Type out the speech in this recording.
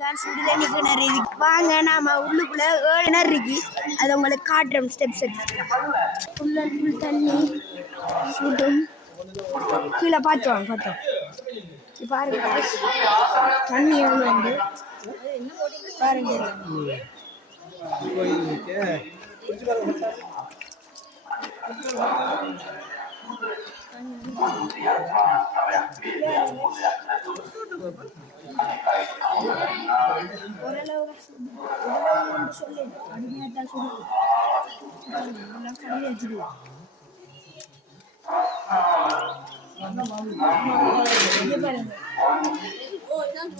தான் சுடுதண்ணி கிணறு இருக்கு. வாங்க நாம உள்ளுக்குள்ள 7 கிணறு இருக்கு. அதை உங்களுக்கு காட்டுறோம் ஸ்டெப்ஸ் எடுத்துக்கலாம். ஃபுல் அண்ட் ஃபுல் தண்ணி சுடும். கீழே பார்த்தோம் பாருங்க தண்ணி எவ்வளோ வந்து பாருங்க. ஓரளவு சொல்லு அடிமையாத்தான் சொல்லு வச்சிருவோம். ஓரளவு